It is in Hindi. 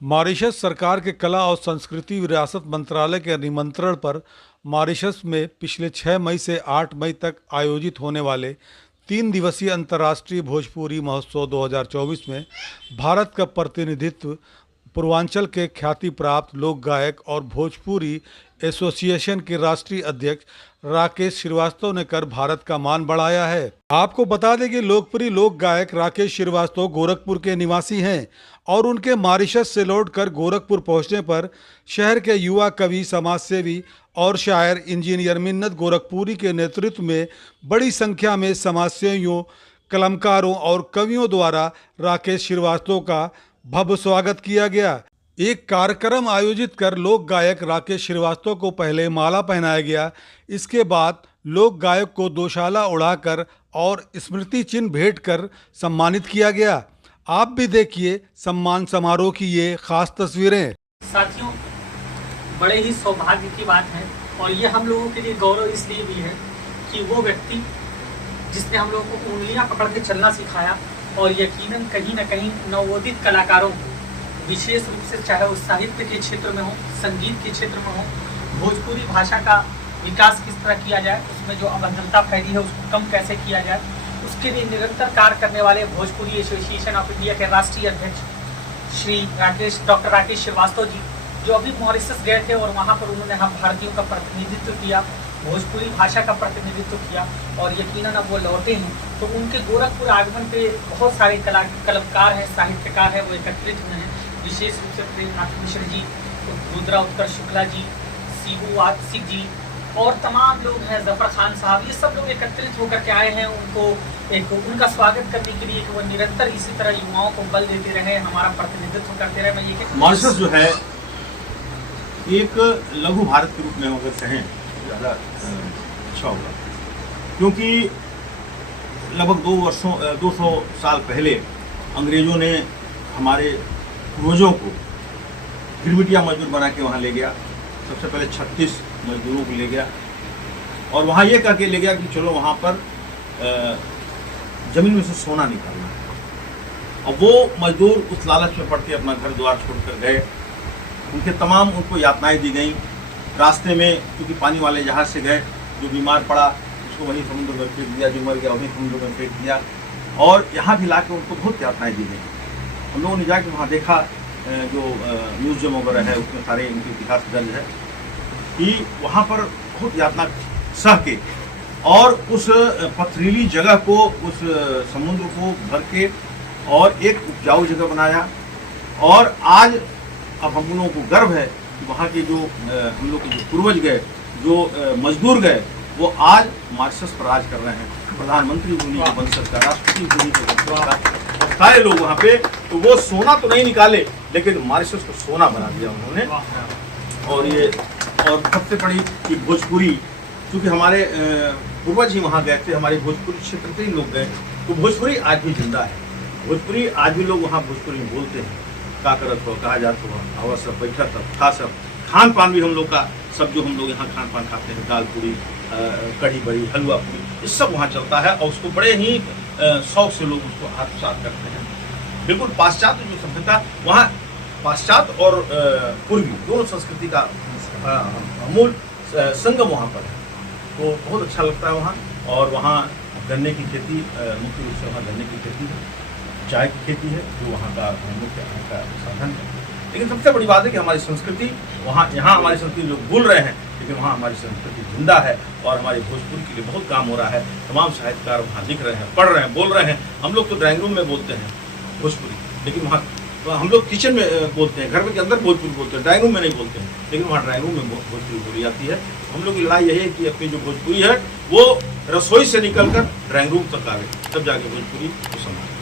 मॉरिशस सरकार के कला और संस्कृति विरासत मंत्रालय के निमंत्रण पर मॉरिशस में पिछले 6 मई से 8 मई तक आयोजित होने वाले 3 दिवसीय अंतर्राष्ट्रीय भोजपुरी महोत्सव 2024 में भारत का प्रतिनिधित्व पूर्वांचल के ख्याति प्राप्त लोक गायक और भोजपुरी एसोसिएशन के राष्ट्रीय अध्यक्ष राकेश श्रीवास्तव ने कर भारत का मान बढ़ाया है। आपको बता दें कि लोकप्रिय लोक गायक राकेश श्रीवास्तव गोरखपुर के निवासी हैं और उनके मॉरिशस से लौटकर गोरखपुर पहुंचने पर शहर के युवा कवि, समाजसेवी और शायर इंजीनियर मिन्नत गोरखपुरी के नेतृत्व में बड़ी संख्या में समाजसेवियों, कलमकारों और कवियों द्वारा राकेश श्रीवास्तव का भव्य स्वागत किया गया। एक कार्यक्रम आयोजित कर लोक गायक राकेश श्रीवास्तव को पहले माला पहनाया गया। इसके बाद लोक गायक को दोशाला उड़ाकर और स्मृति चिन्ह भेंट कर सम्मानित किया गया। आप भी देखिए सम्मान समारोह की ये खास तस्वीरें। साथियों, बड़े ही सौभाग्य की बात है और ये हम लोगों के लिए गौरव इसलिए भी है कि वो व्यक्ति जिसने हम लोगों को उंगलियां पकड़ के चलना सिखाया और यकीनन कहीं न कहीं नवोदित कलाकारों को, विशेष रूप से चाहे वो साहित्य के क्षेत्र में हो, संगीत के क्षेत्र में हो, भोजपुरी भाषा का विकास किस तरह किया जाए, उसमें जो अभद्रता फैली है उसको कम कैसे किया जाए, उसके लिए निरंतर कार्य करने वाले भोजपुरी एसोसिएशन ऑफ इंडिया के राष्ट्रीय अध्यक्ष श्री डॉक्टर राकेश श्रीवास्तव जी, जो अभी मॉरिशस गए थे और वहाँ पर उन्होंने हम भारतीयों का प्रतिनिधित्व किया, भोजपुरी भाषा का प्रतिनिधित्व किया और यकीनन अब वो लौटे हैं। तो उनके गोरखपुर आगमन पे बहुत सारे कलाकार हैं, साहित्यकार हैं, वो एकत्रित हुए हैं। विशेष रूप से प्रेमनाथ मिश्र जी, रुद्रा उत्कर्ष शुक्ला जी, सीबू वात्सिक जी और तमाम लोग हैं, जफर खान साहब, ये सब लोग एकत्रित होकर के आए हैं उनको उनका स्वागत करने के लिए कि वो निरंतर इसी तरह युवाओं को बल देते रहे, हमारा प्रतिनिधित्व करते रहे। मैं ये मॉरिशस जो है एक लघु भारत के रूप में अगर कहें ज़्यादा अच्छा होगा, क्योंकि लगभग 200 साल पहले अंग्रेज़ों ने हमारे पूर्वजों को गिरमिटिया मजदूर बना के वहाँ ले गया। सबसे पहले 36 मजदूरों को ले गया और वहाँ ये कह के ले गया कि चलो वहाँ पर ज़मीन में से सोना निकालना है। और वो मजदूर उस लालच में पड़ के अपना घर द्वार छोड़कर गए। उनको यातनाएं दी गई। रास्ते में क्योंकि पानी वाले जहाज़ से गए, जो बीमार पड़ा उसको वहीं समुद्र में फेंक दिया, जो मर गया वहीं समुद्र में फेंक दिया और यहाँ भी ला के उनको बहुत यातनाएं दी गई। हम लोगों ने जाके वहाँ देखा, जो म्यूजियम वगैरह है उसमें सारे इनके इतिहास दर्ज है कि वहाँ पर बहुत यातना सह के और उस पथरीली जगह को, उस समुद्र को भर के और एक उपजाऊ जगह बनाया। और आज अब हम लोगों को गर्व है कि वहाँ के जो हम लोग के जो पूर्वज गए, जो मजदूर गए, वो आज मॉरिशस पर राज कर रहे हैं। प्रधानमंत्री उन्हीं के वंशज का, राष्ट्रपति उन्हीं के वंशज का, सारे लोग वहाँ पे। तो वो सोना तो नहीं निकाले लेकिन मॉरिशस को सोना बना दिया उन्होंने। और सबसे बड़ी कि भोजपुरी, क्योंकि हमारे पूर्वज ही वहाँ गए थे, हमारे भोजपुरी क्षेत्र से ही लोग गए, तो भोजपुरी आज भी जिंदा है। भोजपुरी आज भी लोग वहाँ भोजपुरी में बोलते हैं। का करत हो, कहा जात हो, आवा सब, बैठा सब, खा सब। खान पान भी हम लोग का सब, जो हम लोग यहाँ खान पान खाते हैं, दाल पूरी, कढ़ी बड़ी, हलवा पूरी, ये सब वहाँ चलता है और उसको बड़े ही शौक से लोग उसको आत्मसात करते हैं। बिल्कुल पाश्चात्य जो सभ्यता, वहाँ पाश्चात्य और पूर्वी दोनों संस्कृति का मूल संगम वहाँ पर है। तो बहुत अच्छा लगता है वहाँ। और वहाँ गन्ने की खेती, मुख्य रूप से वहाँ गन्ने की खेती है, चाय की खेती है, जो वहाँ का मुख्य का साधन है। लेकिन सबसे बड़ी बात है कि हमारी संस्कृति यहाँ हमारी संस्कृति लोग भूल रहे हैं, लेकिन वहाँ हमारी संस्कृति जिंदा है और हमारे भोजपुरी के लिए बहुत काम हो रहा है। तमाम साहित्यकार वहाँ दिख रहे हैं, पढ़ रहे हैं, बोल रहे हैं। हम लोग तो ड्राइंग रूम में बोलते हैं भोजपुरी, लेकिन वहाँ तो हम लोग किचन में बोलते हैं, घर के अंदर भोजपुरी बोलते हैं, ड्राइंग रूम में नहीं बोलते हैं, लेकिन वहाँ ड्राइंग रूम में भोजपुरी बोली जाती है। हम लोग की लड़ाई यही है कि अपनी जो भोजपुरी है वो रसोई से निकलकर ड्राइंग रूम तक आवे, तब जाके भोजपुरी को संभाले।